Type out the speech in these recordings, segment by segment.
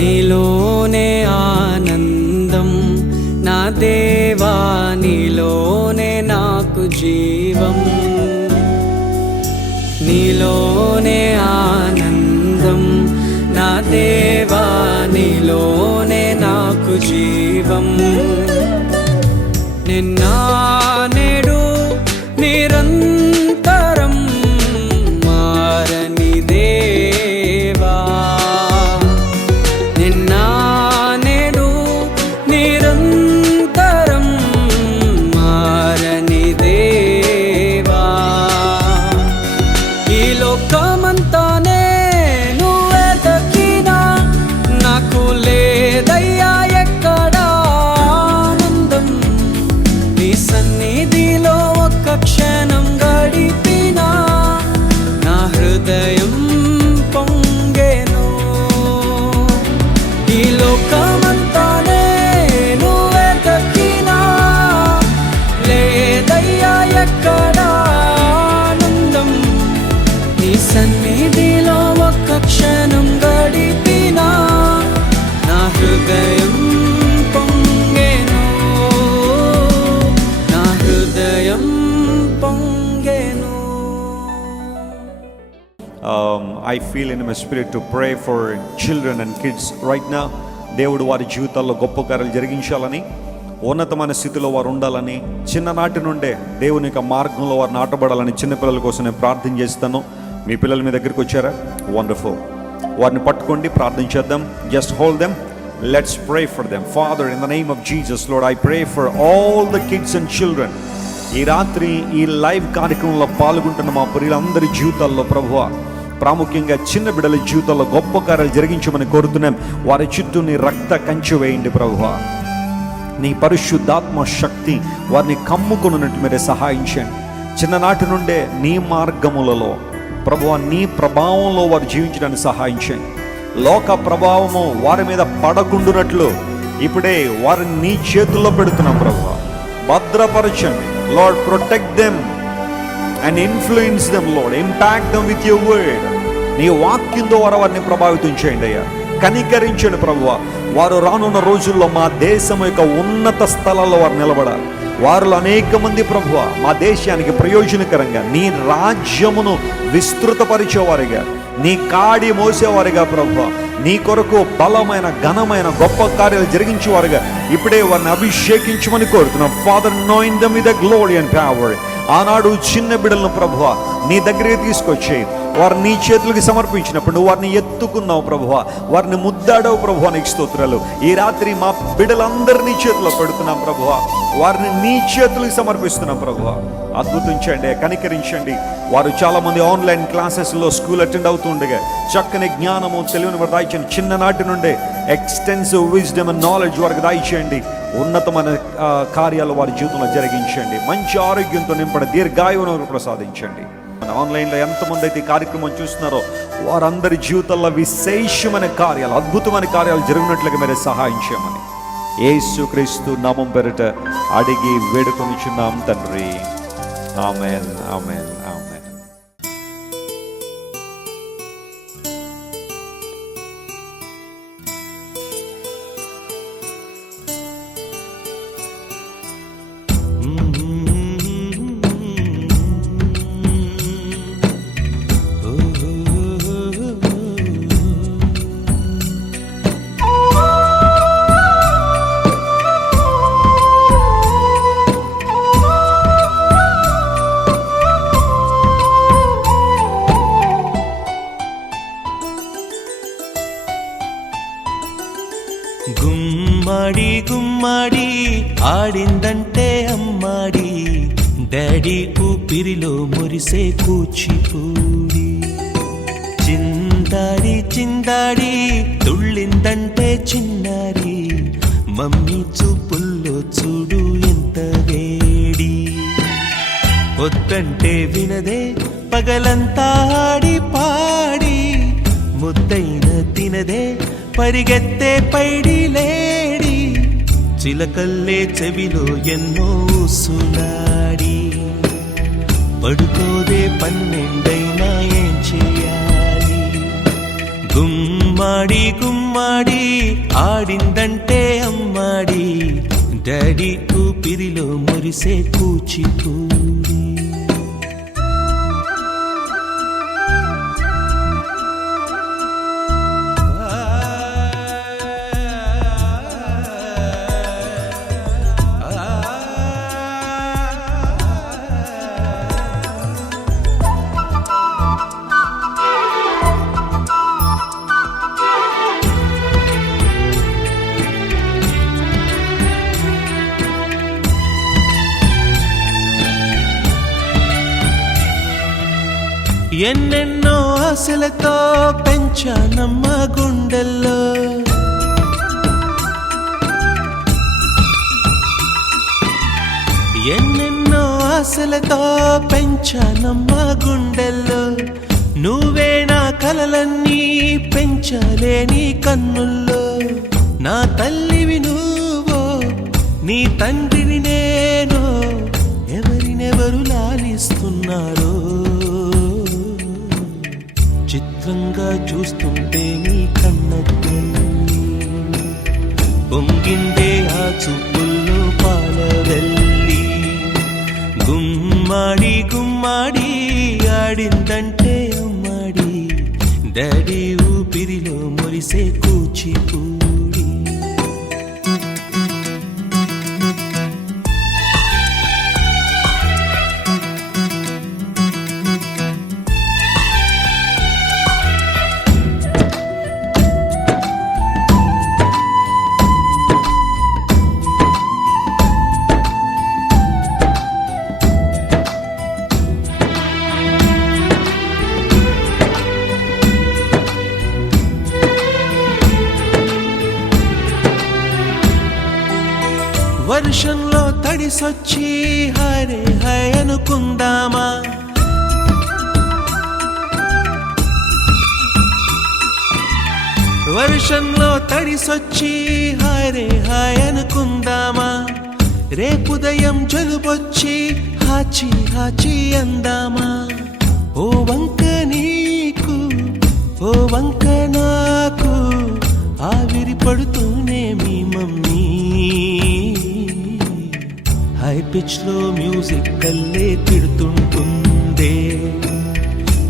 నీలోనే ఆనందం నా దేవా, నీలోనే నాకు జీవం. నీలోనే ఆనందం నా దేవా, నీలోనే నాకు జీవం. నిన్న నేడు నిరంతరం మారని దేవా, నిన్న నేడు నిరంతరం మారని దేవా. ఈ లోకమంతానే నువ్వే దక్కినా నాకు లేదయ్యా ఎక్కడా ఆనందం. నీ సన్నిధిలో ఒక్క క్షణం గడిపినా నా హృదయం పొంగెను. ఈ లోకమంతానే నువ్వే దక్కినా లేదయ్యా ఎక్కడా ఆనందం. నీ సన్నిధిలో ఒక్క క్షణం గడిపినా నా హృదయం పొంగెను, నా హృదయం పొంగెను. I feel in my spirit to pray for children and kids right now. దేవుడు వారి జీవితాల్లో గొప్ప కార్యాలు జరిగించాలని, ఉన్నతమైన స్థితిలో వారు ఉండాలని, చిన్ననాటి నుండే దేవుని యొక్క మార్గంలో వారు నాటబడాలని చిన్నపిల్లల కోసం నేను ప్రార్థన చేస్తాను. మీ పిల్లలు మీ దగ్గరికి వచ్చారా? వండర్ఫుల్. వారిని పట్టుకోండి, ప్రార్థన చేద్దాం. Just hold them. Let's pray for them. Father, in the name of Jesus lord, I pray for all the kids and children. ఈ రాత్రి ఈ లైవ్ కార్యక్రమంలో పాల్గొంటున్న మా ప్రియులందరి జీవితాల్లో ప్రభువా, ప్రాముఖ్యంగా చిన్న బిడ్డల జీవితాల్లో గొప్ప కార్యాలు జరిగించమని కోరుతున్నాం. వారి చుట్టూ నీ రక్త కంచె వేయండి ప్రభువా. నీ పరిశుద్ధాత్మ శక్తి వారిని కమ్ముకొనున్నట్టు మీరే సహాయించండి. చిన్ననాటి నుండే నీ మార్గములలో ప్రభువా, నీ ప్రభావంలో వారు జీవించడానికి సహాయించండి. లోక ప్రభావము వారి మీద పడకుండునట్లు ఇప్పుడే వారిని నీ చేతుల్లో పెడుతున్నాం ప్రభువా. భద్రపరచండి lord. Protect them and influence them Lord, impact them with your word. నీ వాక్యం ద్వారా వారిని ప్రభావితం చేయండి అయ్యా. కనికరించండి ప్రభువా. వారు రానున్న రోజుల్లో మా దేశం యొక్క ఉన్నత స్థలాల్లో వారు నిలబడాలి. వారిలో అనేక మంది ప్రభువా మా దేశానికి ప్రయోజనకరంగా నీ రాజ్యమును విస్తృతపరిచేవారిగా, నీ కాడి మోసేవారిగా ప్రభువా, నీ కొరకు బలమైన ఘనమైన గొప్ప కార్యాలు జరిగించేవారుగా ఇప్పుడే వారిని అభిషేకించమని కోరుతున్నాం. Father, anoint them with the glory and power. ఆనాడు చిన్న బిడ్డలను ప్రభువా నీ దగ్గరికి తీసుకొచ్చేయి. వారు నీ చేతులకి సమర్పించినప్పుడు నువ్వు వారిని ఎత్తుకున్నావు ప్రభువా, వారిని ముద్దాడవు ప్రభువా, నీకు స్తోత్రాలు. ఈ రాత్రి మా బిడ్డలందరినీ చేతిలో పెడుతున్నాం ప్రభువా, వారిని నీ చేతులకి సమర్పిస్తున్నాం ప్రభువా. అద్భుతం చేయండి, కనికరించండి. వారు చాలా మంది ఆన్లైన్ క్లాసెస్లో స్కూల్ అటెండ్ అవుతుండగా చక్కని జ్ఞానము తెలివిని వారు దాయిచేయండి. చిన్ననాటి నుండే ఎక్స్టెన్సివ్ విజ్డమ్ అండ్ నాలెడ్జ్ వారికి దాయిచేయండి. ఉన్నతమైన కార్యాలు వారి జీవితంలో జరిగించండి. మంచి ఆరోగ్యంతో నింపడి దీర్ఘాయువును ప్రసాదించండి. ఆన్లైన్లో ఎంతమంది అయితే ఈ కార్యక్రమం చూస్తున్నారో వారందరి జీవితాల్లో విశేషమైన కార్యాలు, అద్భుతమైన కార్యాలు జరిగినట్లుగా మీరే సహాయం చేయమని యేసుక్రీస్తు నామం పేరిట అడిగి వేడుకొనిచున్నాం తండ్రి. ఆమేన్, ఆమేన్, ఆమేన్. గుమ్మడి గుమ్మడి ఆడిందంటే అమ్మాడి డాడీ ఊపిరిలో మురిసే కూచిపూడి చిందాడి చిందాడి తుళ్ళిందంటే చిన్నారి మమ్మీ చూపుల్లో చూడు ఎంత వేడి వద్దంటే వినదే పగలంతా ఆడి పాడి ముద్దైన తినదే పరిగెత్తే పైడి లేడి చిలకల్లే చెవిలో ఎన్నో సునాడి పడుకోదే పన్నెండైనా ఏం చేయాలి గుమ్మాడి గుమ్మాడి ఆడిందంటే అమ్మాడి డాడీ ఊపిరిలో మురిసే కూచిపూడి ఎన్నెన్నో ఆశలతో పెంచానమ్మ గుండెల్లో ఎన్నెన్నో ఆశలతో పెంచానమ్మ గుండెల్లో నువ్వే నా కలలన్నీ పెంచాలే నీ కన్నుల్లో నా తల్లివి నువ్వో నీ తండ్రిని నేను ఎవరినెవరు లాలిస్తున్నారో చిత్రంగా చూస్తుంటే నీ కన్నద్దు పొంగిందే ఆ చూపుల్లో పాలవెల్లి గుమ్మాడి గుమ్మాడి ఆడిందంటే అమ్మాడి డాడీ ఊపిరిలో మురిసే కూచిపూడి వర్షంలో తడిసొచ్చి హరే హై అనుకుందామా వర్షంలో తడిసొచ్చి హరే హై అనుకుందామా రేపుదయం జలుబొచ్చి హాచి హాచి అందామా ఓ వంక నీకు ఓ వంక నాకు ఆవిరి పడుతూనే మీ మమ్మీ హై పిచ్ లో మ్యూజిక్ కల్లే తిడుతుంటుందే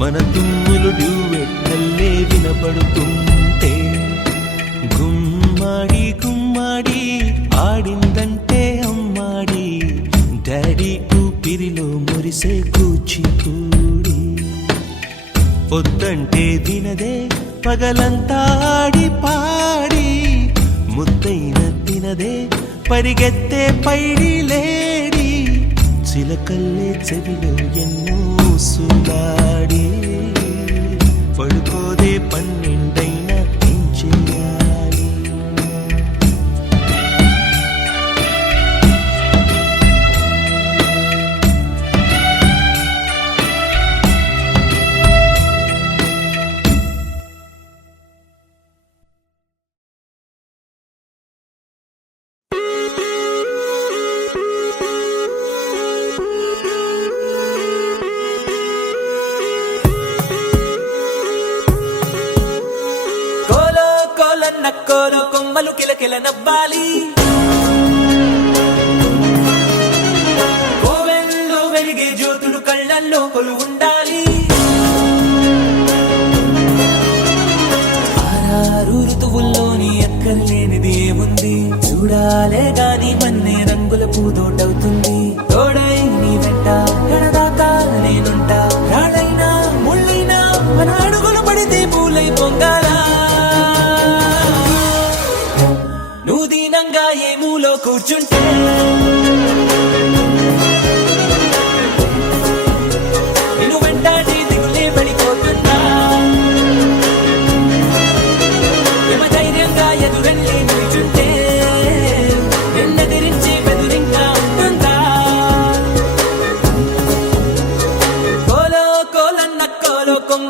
మన తుమ్ములు డ్యూయెట్ కల్లే వినపడుతుంటే గుమ్మాడి గుమ్మాడి ఆడిందంటే అమ్మాడి డాడీ ఊపిరిలో మురిసే కూచిపూడి పొద్దంటే వినదే పగలంతా ఆడి పాడి ముద్దైన తినదే పరిగెత్తే పైడి లేడి చిలకల్లే చెవిలో ఎన్నో సులాడి పడుకోదే పన్నెండైనా ఏం చేయాలి నక్కోలో కొమ్మలు కిలకిల నవ్వాలి కోవెల్లో వెలిగే జ్యోతులు కళ్ళల్లో కొలు ఉండాలి ఆరారు ఋతువుల్లోని ఎక్కర్లేనిది ఏముంది చూడాలే గాని మన్నే రంగుల పూదోటవుతుంది తోడై నీ వెంట గడదాకా నేనుంటా రాడైనా ముళ్ళైనా మన అడుగులు పడితే పూలై పొంగాలా కూర్చుంటే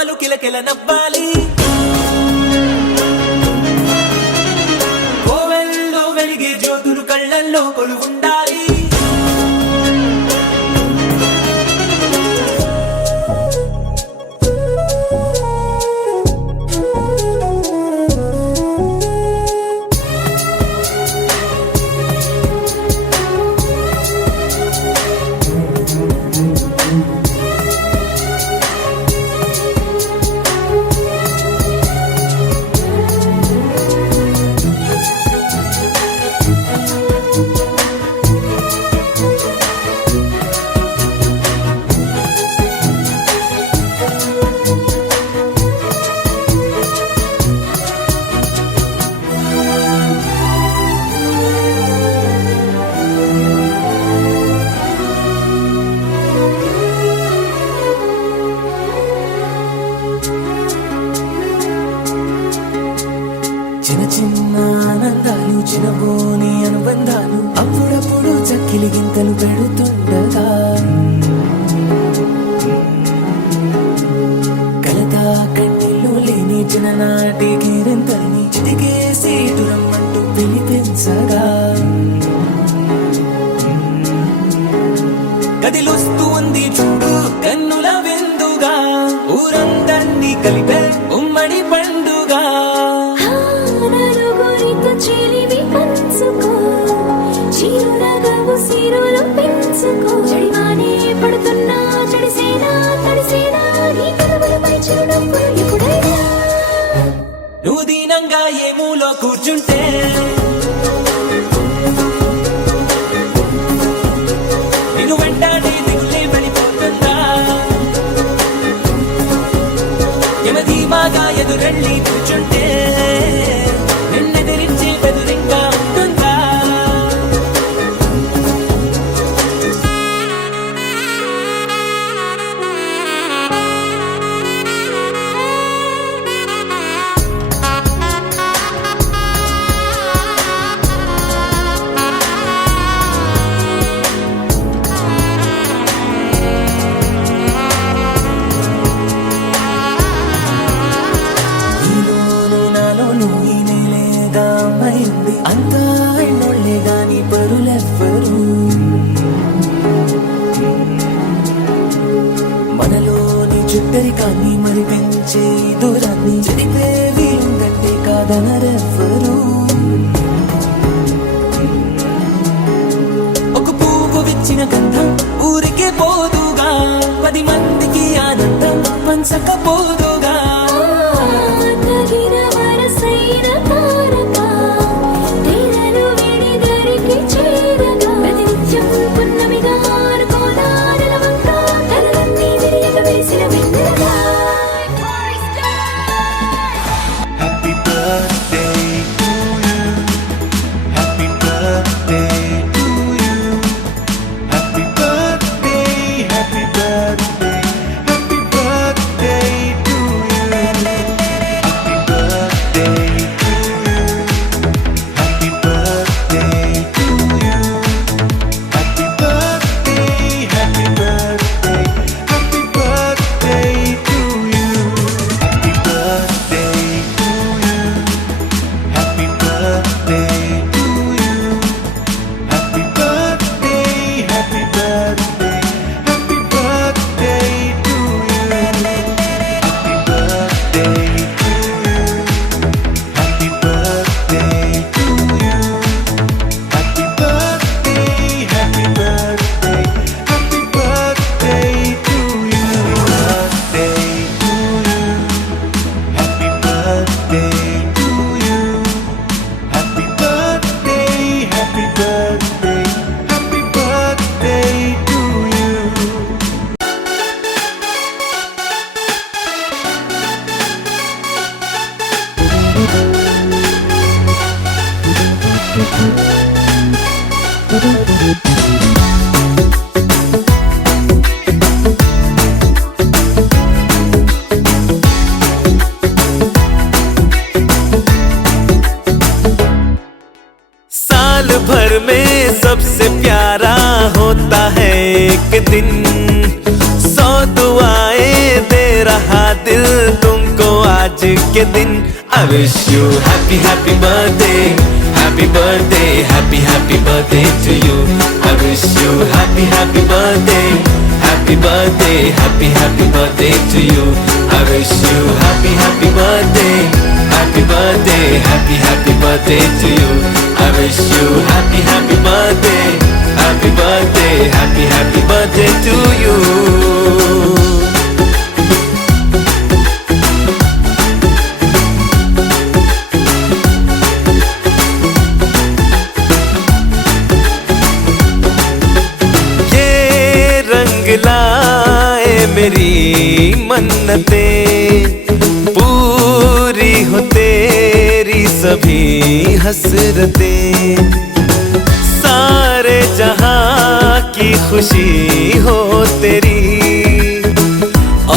అమ్మలు కిలకిల నవ్వాలి. కోవెల్లో వెలిగే జ్యోతులు కళ్ళల్లో కొలువుండాలి. చిన్న చిన్న ఆనందాలు చిన్నబోని అనుబంధాలు అప్పుడప్పుడు చక్కిలి గింతలు పెడుతుండగా కలతా కన్నీళ్ళు లేని చిన్ననాటి గిరింతల్ని చిటికేసి దురమ్మంటూ పిలిపించగా కదిలొస్తూ ఉంది చూడు కన్నుల విందుగా ఊరందర్నీ కలిపే ఉమ్మడి పండుగ. నువ్వు దీనంగా ఏ మూలో కూర్చుంటే నిన్ను వెంటాడి దిగులే పడిపోతుందా. యమధీమాగా ఎదురెళ్ళి కూర్చుంటే నిన్నెదిరించే బెదురింగా ఉంటుందా. అంతా ఎన్నోళ్లే గాని పరులెవ్వరు మనలోని చుట్టరికాన్ని మరి పెంచే దూరాన్ని చెడిపే వీలుందంటే కాదనరెవ్వరు. ఒక పువ్వు విచ్చిన గంధం ఊరికే పోదుగా 10 మందికి ఆనందం పంచకపోదుగా. Happy birthday to you. Happy birthday to you. Happy birthday, happy birthday, happy birthday to you. Happy birthday to you. Happy birthday to you. Happy birthday, happy birthday, happy birthday to you. Happy birthday to you. Happy birthday to you. Happy birthday, happy birthday, happy birthday to you. Happy birthday to you. Happy birthday to you. Happy birthday, happy birthday, happy birthday to you. Birthday to you. Happy birthday to you. Happy birthday, happy birthday, happy birthday to you. साल भर में सबसे प्यारा होता है एक दिन, 100 दुआएं दे रहा दिल के दिन I wish you happy happy birthday, happy birthday, happy happy birthday to you. I wish you happy happy birthday, happy birthday, happy happy birthday to you. I wish you happy happy birthday, happy birthday, happy happy birthday to you. I wish you happy happy birthday, happy birthday, happy happy birthday to you. लाए मेरी मन्नतें, पूरी हो तेरी सभी हसरतें, सारे जहां की खुशी हो तेरी,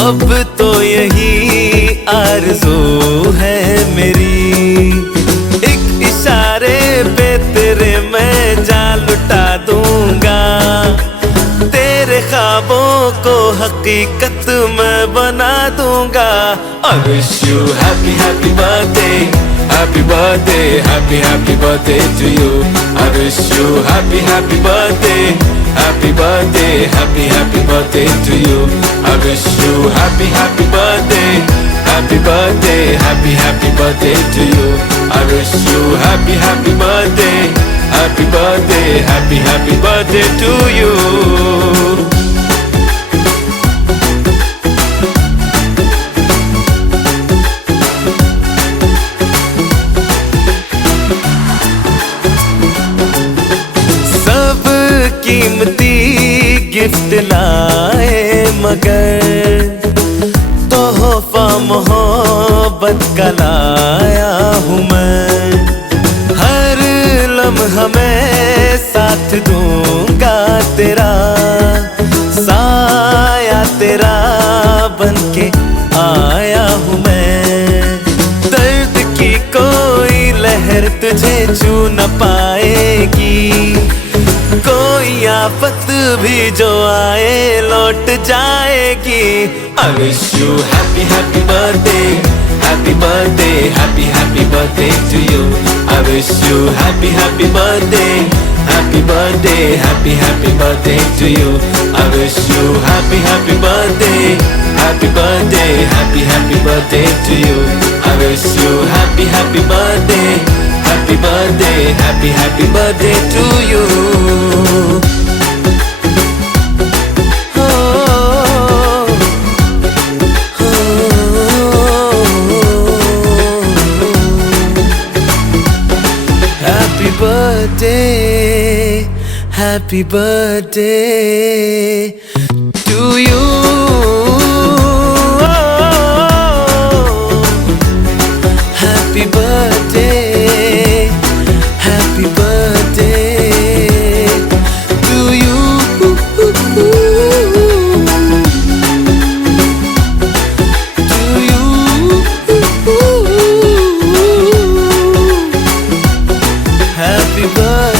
अब तो यही आरज़ू है मेरी। एक इशारे पे तेरे मैं जान लुटा दूंगा, तेरे ख्वाबों को हकीकत मैं बना दूंगा। I wish you happy happy birthday, happy birthday, happy happy birthday to you. I wish you happy happy birthday, happy birthday, happy happy birthday to you. I wish you happy happy birthday, happy birthday, happy happy birthday to you. I wish you happy happy birthday, happy birthday, happy happy birthday to you. सब कीमती gift लाए मगर तोहफा मोहब्बत का लाया हूँ मैं। हर लम्हा मैं साथ दूंगा तेरा, साया तेरा बनके आया हूँ मैं। दर्द की कोई लहर तुझे छू न पाएगी, कोई आफत भी जो आए लौट जाएगी। I wish you happy happy birthday, happy birthday, happy happy birthday to you. I wish you happy happy birthday, happy birthday, happy happy birthday to you. I wish you happy happy birthday, happy birthday, happy happy birthday to you. I wish you happy happy birthday, happy birthday, happy happy birthday to you. Happy birthday, happy birthday to you. Happy birthday, happy birthday to you. To you. Happy birthday.